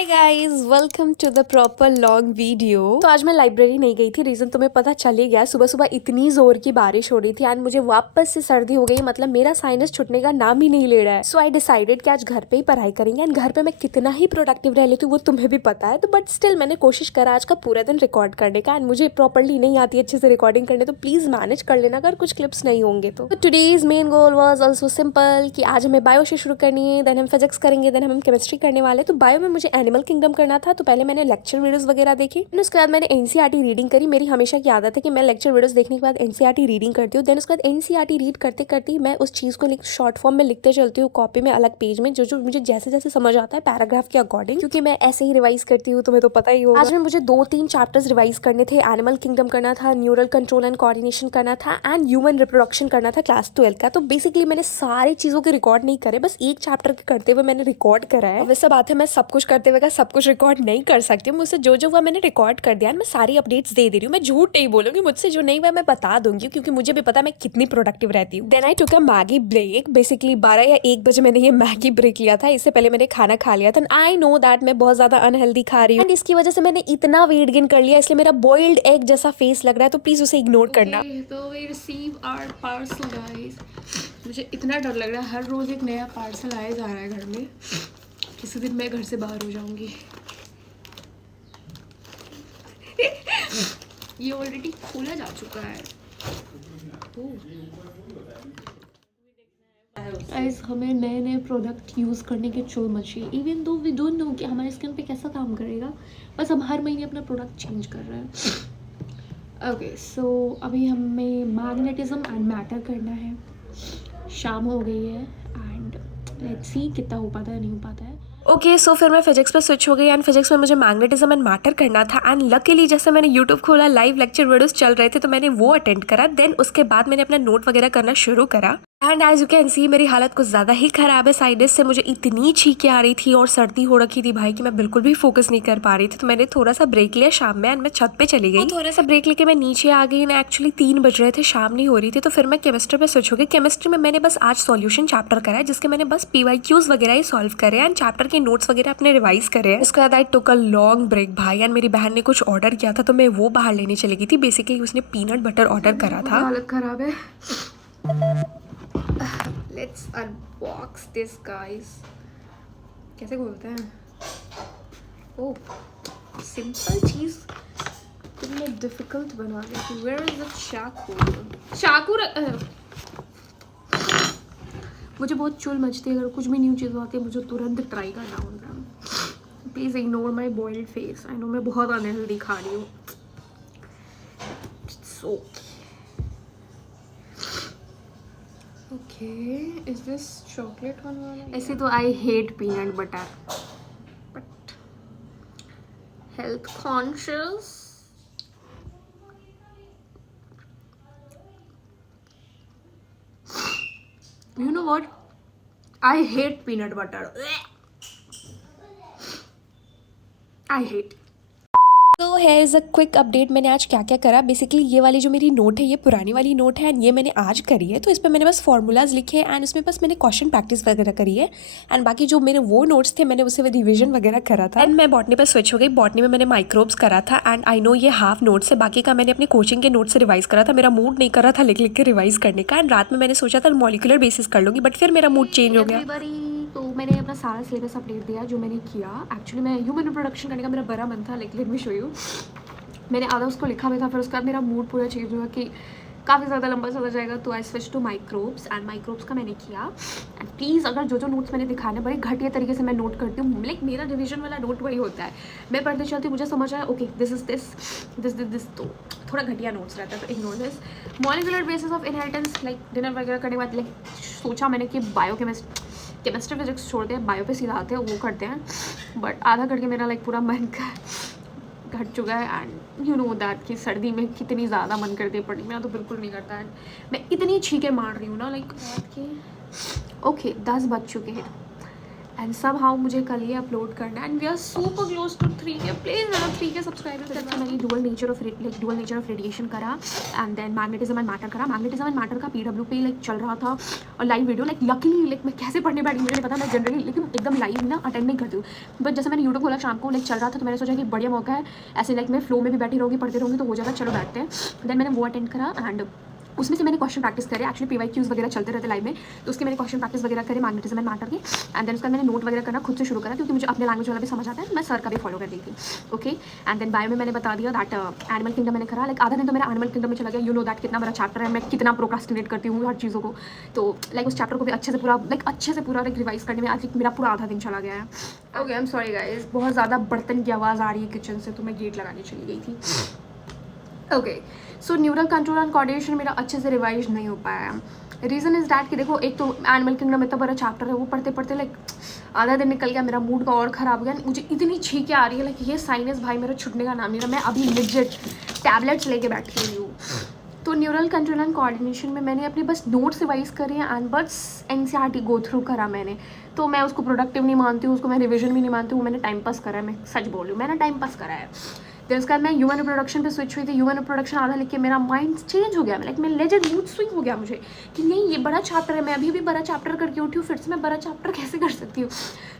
Hi guys, welcome to the proper long video. तो आज मैं लाइब्रेरी नहीं गई थी, रीजन तुम्हें पता चल ही गया। सुबह सुबह इतनी जोर की बारिश हो रही थी एंड मुझे वापस से सर्दी हो गई। मतलब मेरा साइनस छुटने का नाम ही नहीं ले रहा है। सो आई डिसाइडेड कि आज घर पे ही पढ़ाई करेंगे एंड घर पे मैं कितना ही प्रोडक्टिव रह लेती हूँ वो तुम्हें भी पता है। तो बट स्टिल मैंने कोशिश करा आज का पूरा दिन रिकॉर्ड करने का एंड मुझे प्रॉपरली नहीं आती अच्छे से रिकॉर्डिंग करने, तो प्लीज मैनेज कर लेना अगर कुछ क्लिप्स नहीं होंगे तो। Today's main goal was also simple कि आज हमें बायो से शुरू करनी है, देन हम फिजिक्स करेंगे, देन हम केमिस्ट्री करने वाले। तो बायो में मुझे एनिमल किंगडम करना था, तो पहले मैंने लेक्चर वीडियोस वगैरह देखी, फिर उसके बाद मैंने एनसीईआरटी रीडिंग करी। मेरी हमेशा की आदत है कि मैं लेक्चर वीडियोस देखने के बाद एनसीईआरटी रीडिंग करती हूँ। देन उसके बाद एनसीईआरटी रीड करते करते मैं उस चीज को शॉर्ट फॉर्म में लिखते चलती हूँ कॉपी में, अलग पेज में, जो जो मुझे जैसे जैसे समझ आता है पैराग्राफ के अकॉर्डिंग, क्योंकि मैं ऐसे ही रिवाइज करती हूँ, तुम्हें तो पता ही होगा। आज में मुझे 2-3 चैप्टर्स रिवाइज करने थे। एनिमल किंगडम करना था, न्यूरल कंट्रोल एंड कोऑर्डिनेशन करना था एंड ह्यूमन रिप्रोडक्शन करना था क्लास 12 का। तो बेसिकली मैंने सारी चीजों के रिकॉर्ड नहीं करे, बस एक चैप्टर के करते हुए मैंने रिकॉर्ड करा है। वैसे बात है मैं सब कुछ करते हुए का सब कुछ रिकॉर्ड नहीं कर सकती हूँ, मुझसे जो जो हुआ मैंने रिकॉर्ड कर दिया। मैं सारी अपडेट्स दे रही हूँ, मैं झूठ नहीं बोलूंगी। मुझसे जो नहीं हुआ मैं बता दूंगी, क्योंकि मुझे भी पता मैं कितनी प्रोडक्टिव रहती हूँ। Then I took a Maggi break. Basically 12 या 1 बजे मैंने ये मैगी ब्रेक लिया था। इससे पहले मैंने खाना खा लिया था। आई नो दैट मैं बहुत ज्यादा अनहेल्दी खा रही हूँ एंड इसकी वजह से मैंने इतना वेट गेन कर लिया, इसलिए मेरा बॉइल्ड एग जैसा फेस लग रहा है, तो प्लीज उसे इग्नोर करना। तो we receive our parcel guys. मुझे इतना डर लग रहा है, हर रोज एक नया पार्सल आया जा रहा है घर में। किसी दिन मैं घर से बाहर हो जाऊंगी। ये ऑलरेडी खोला जा चुका है। गाइस हमें नए नए प्रोडक्ट यूज़ करने की चुल मची, even though we don't know कि हमारे स्किन पे कैसा काम करेगा। बस हम हर महीने अपना प्रोडक्ट चेंज कर रहे हैं। ओके सो अभी हमें मैग्नेटिज्म एंड मैटर करना है। शाम हो गई है एंड लेट्स सी कितना हो पाता है नहीं हो पाता है। ओके सो फिर मैं फिजिक्स पे स्विच हो गई एंड फिजिक्स में मुझे मैग्नेटिज्म एंड मैटर करना था एंड लकीली जैसे मैंने यूट्यूब खोला, लाइव लेक्चर वीडियोस चल रहे थे, तो मैंने वो अटेंड करा। देन उसके बाद मैंने अपना नोट वगैरह करना शुरू करा and as you can see मेरी हालत कुछ ज्यादा ही खराब है। साइनस से मुझे इतनी छींकें आ रही थी और सर्दी हो रखी थी भाई कि मैं बिल्कुल भी फोकस नहीं कर पा रही थी। तो मैंने थोड़ा सा ब्रेक लिया शाम में एंड मैं छत पे चली गई। थोड़ा सा ब्रेक लेके मैं नीचे आ गई ना, एक्चुअली 3 बज रहे थे, शाम नहीं हो रही थी, तो फिर मैं केमिस्ट्री पे स्विच हो गई। केमिस्ट्री में मैंने बस आज सॉल्यूशन चैप्टर करा है, जिसके मैंने बस पीवाईक्यूज वगैरह ही सॉल्व करे एंड चैप्टर के नोट्स वगैरह अपने रिवाइज करे हैं। उसके बाद आई टुक अ लॉन्ग ब्रेक भाई एंड मेरी बहन ने कुछ ऑर्डर किया था, तो मैं वो बाहर लेने चली गई थी। बेसिकली उसने पीनट बटर ऑर्डर करा था। हालत खराब है। Let's unbox this guys. कैसे खोलते हैं? ओह सिंपल चीज तुमने डिफिकल्ट बना दी थी। वेयर इज द चाकू? चाकू मुझे बहुत चुल मचती है अगर कुछ भी न्यू चीज़ आती है, मुझे तुरंत ट्राई करना होता है। Please ignore my boiled face. I know मैं बहुत अनहेल्दी खा रही हूँ। So okay is this chocolate one वाला? ऐसे तो I hate peanut butter, but health conscious. You know what? I hate peanut butter. I hate. तो here is a quick update. मैंने आज क्या क्या करा। बेसिकली ये वाली जो मेरी नोट है ये पुरानी वाली नोट है एंड ये मैंने आज करी है। तो इस पर मैंने बस फॉर्मूलाज लिखे हैं एंड उसमें बस मैंने क्वेश्चन प्रैक्टिस वगैरह करी है एंड बाकी जो मेरे वो नोट्स थे मैंने उससे रिविजन वगैरह करा था। एंड मैं बॉटनी पर स्विच हो गई। बॉटनी में मैंने माइक्रोब्स करा था एंड आई नो ये हाफ नोट्स है, बाकी का मैंने अपने कोचिंग के नोट से रिवाइज करा था। मेरा मूड नहीं कर रहा था लिख लिख के रिवाइज करने का एंड रात में मैंने सोचा था मॉलिकुलर बेसिस कर लूँगी, बट फिर मेरा मूड चेंज हो गया। तो मैंने अपना सारा सिलेबस अपडेट दिया जो मैंने किया। एक्चुअली मैं ह्यूमन रिप्रोडक्शन करने का मेरा बड़ा मन था, लेट मी शो यू। मैंने आधा उसको लिखा भी था, फिर उसके बाद मेरा मूड पूरा चेंज हुआ कि काफ़ी ज़्यादा लंबा चला जाएगा, तो I switch to microbes and microbes का मैंने किया। एंड प्लीज़ अगर जो जो नोट्स मैंने दिखाने बड़े घटिया तरीके से मैं नोट करती हूँ, लाइक मेरा रिविजन वाला नोट वही होता है। मैं पढ़ते चलती हूँ, मुझे समझ आया okay this is this this this this, तो थोड़ा घटिया नोट्स रहता है, तो ignore this. Molecular basis of inheritance, like dinner वगैरह करने के बाद लाइक सोचा मैंने कि केमिस्ट्री फिजिक्स छोड़ते हैं, बायो पे सीधा आते हैं, वो करते हैं। बट आधा करके मेरा लाइक पूरा मन घट चुका है एंड यू नो दैट कि सर्दी में कितनी ज़्यादा मन करती है पढ़ने में, तो बिल्कुल नहीं करता है। मैं इतनी छींकें मार रही हूँ ना लाइक कि ओके 10 बज चुके हैं एंड सब हाउ मुझे कल ये अपलोड करना है and we are super close to 3K। Please मेरा 3K सब्सक्राइबर्स करना। मैंने डुअल नेचर ऑफ रेडिएशन करा and then magnetism and matter करा। मैग्नेटिज्म एंड मैटर का PWP लाइक चल रहा था और live video like luckily like मैं कैसे पढ़ने बैठी मुझे नहीं पता। मैं जनरली लेकिन एकदम लाइव ना अटेंड नहीं करती हूँ, बट जैसे मैंने यूट्यूब खोला शाम को लाइक चल रहा था तो मैंने सोचा कि बढ़िया मौका है, ऐसे लाइक मैं फ्लो में भी बैठी रहूँगी पढ़ती रहूँगी तो हो जाएगा, चलो बैठते हैं। देन मैंने वो अटेंड करा एंड उसमें से मैंने क्वेश्चन प्रैक्टिस करे। एक्चुअली PYQs वगैरह चलते रहते लाइव में, तो उसके मैंने क्वेश्चन प्रैक्टिस वगैरह करे मैग्नेटिज्म एंड मैटर के। एंड देन उसका मैंने नोट वगैरह करना खुद से शुरू करा क्योंकि मुझे अपने लैंग्वेज वाला भी समझ आता है, मैं सर का भी फॉलो कर रही थी। ओके एंड देन बायो में मैंने बता दिया दैट एनिमल किंगडम मैंने करा। लाइक आधा दिन तो मेरा एनिमल किंगडम में चला गया। यू नो दैट कितना बड़ा चैप्टर है, मैं कितना प्रोक्रास्टिनेट करती हूँ हर चीज़ों को। तो लाइक उस चैप्टर को भी अच्छे से पूरा रिवाइज करने में आज मेरा पूरा आधा दिन चला गया है। Okay I am sorry guys, बहुत ज़्यादा बर्तन की आवाज़ आ रही है किचन से, तो मैं गेट लगाने चली गई थी। Okay so neural control and coordination मेरा अच्छे से रिवाइज नहीं हो पाया है। रीज़न इज़ डैट कि देखो एक तो एनिमल किंगडम इतना बड़ा चैप्टर है, वो पढ़ते पढ़ते लाइक आधा दिन निकल गया, मेरा मूड का और ख़राब हो गया। मुझे इतनी छींकें आ रही है लाइक ये साइनस भाई मेरा छुटने का नाम नहीं रहा। मैं अभी लिजिट टैबलेट्स लेके बैठी हुई हूँ। तो न्यूरल कंट्रोल एंड कोऑर्डिनेशन में मैंने अपने बस नोट्स रिवाइज करे हैं एंड बस NCERT गो थ्रू करा मैंने। तो मैं उसको प्रोडक्टिव नहीं मानती हूँ, उसको मैं रिविजन भी नहीं मानती हूँ, मैंने टाइम पास करा है। मैं सच बोल रही हूँ, मैंने टाइम पास करा है। फिर उसके बाद मैं ह्यूमन रिप्रोडक्शन पे स्विच हुई थी। ह्यूमन रिप्रोडक्शन आधा लिख के मेरा माइंड चेंज हो गया, लाइक मैं लेजेंड मूड स्विंग हो गया मुझे कि नहीं ये बड़ा चैप्टर है, मैं अभी भी बड़ा चैप्टर करके उठी हूँ, फिर से मैं बड़ा चैप्टर कैसे कर सकती हूँ।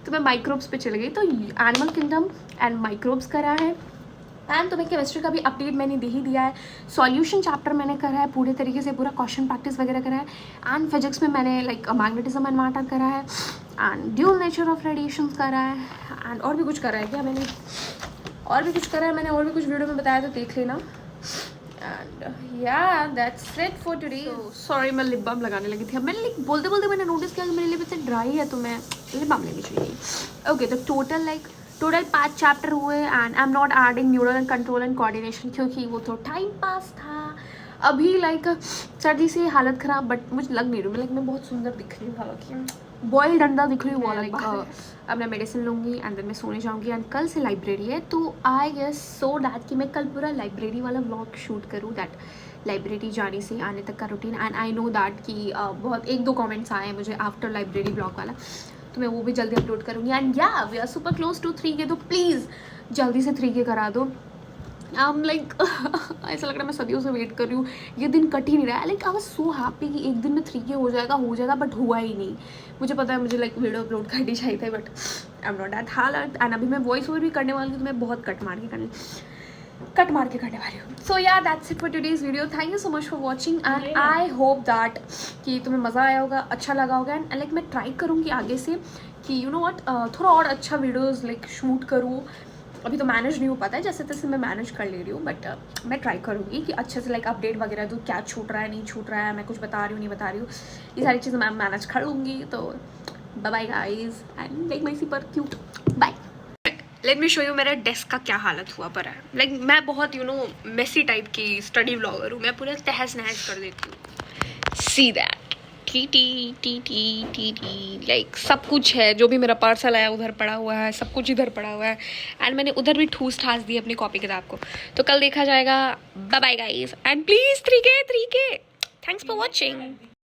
तो मैं माइक्रोब्स पे चली गई। तो एनिमल किंगडम एंड माइक्रोब्स करा है एंड तुम्हें केमिस्ट्री का भी अपडेट मैंने दे ही दिया है। सॉल्यूशन चैप्टर मैंने करा है पूरे तरीके से, पूरा क्वेश्चन प्रैक्टिस वगैरह करा है। एंड फिजिक्स में मैंने लाइक मैग्नेटिज्म एंड मैटर करा है and dual nature of radiation करा है एंड और भी कुछ करा है क्या मैंने, और भी कुछ करा है मैंने, और भी कुछ वीडियो में बताया तो देख लेना। एंड या that's it for today. Sorry मैं लिप बाम लगाने लगी थी। अब मैंने लाइक बोलते बोलते मैंने नोटिस किया कि मेरे लिप इतने ड्राई है तो मैं लिप बाम लेनी चाहिए। ओके तो टोटल 5 चैप्टर हुए and I am not adding neural and control and coordination क्योंकि वो तो टाइम पास था। अभी लाइक सर्दी से हालत ख़राब, बट मुझे लग नहीं रही लाइक मैं बहुत सुंदर दिख रही हूँ, हालांकि बॉयल डंडा दिख रही हूँ वो लाइक। अब मैं मेडिसिन लूँगी एंड देन मैं सोने जाऊँगी एंड कल से लाइब्रेरी है। तो आई गेस सो डैट कि मैं कल पूरा लाइब्रेरी वाला व्लॉग शूट करूँ, दैट लाइब्रेरी जाने से आने तक का routine. And I know that कि बहुत 1-2 कमेंट्स आए हैं मुझे आफ्टर लाइब्रेरी ब्लॉग वाला, तो मैं वो भी जल्दी अपलोड करूँगी। एंड या we are super close to 3K, तो प्लीज़ जल्दी से 3K करा दो। लाइक ऐसा लग रहा है मैं सदियों से वेट कर रही हूँ, ये दिन कट ही नहीं रहा है। Like I was so happy कि एक दिन में 3K हो जाएगा, बट हुआ ही नहीं। मुझे पता है मुझे लाइक वीडियो अपलोड करनी चाहिए था, but I am not that हालत। एंड अभी मैं वॉइस ओवर भी करने वाली हूँ, तो मैं बहुत कट मार के करने वाली हूँ। सो या that's it for today's video. Thank you so much for watching and I hope that कि तुम्हें मज़ा आया होगा, अच्छा लगा होगा। एंड लाइक मैं ट्राई करूँगी आगे से कि यू नो व्हाट थोड़ा और अच्छा वीडियोज़ लाइक शूट करूँ। अभी तो मैनेज नहीं हो पाता है, जैसे तैसे मैं मैनेज कर ले रही हूँ, बट मैं ट्राई करूँगी कि अच्छे से लाइक अपडेट वगैरह दूँ, क्या छूट रहा है नहीं छूट रहा है, मैं कुछ बता रही हूँ नहीं बता रही हूँ, ये सारी चीज़ें मैं मैनेज कर लूँगी। तो bye bye guys and like my super cute bye. Let me show you मेरे डेस्क का क्या हालत हुआ पर है। लाइक मैं बहुत यू नो मेसी टाइप की स्टडी व्लॉगर हूँ, मैं पूरा तहस नहस कर देती हूँ। सी दैट टी लाइक सब कुछ है, जो भी मेरा पार्सल आया उधर पड़ा हुआ है, सब कुछ इधर पड़ा हुआ है। एंड मैंने उधर भी ठूस ठास दी अपनी कॉपी किताब को। तो कल देखा जाएगा। Bye bye guys and please 3K thanks for watching.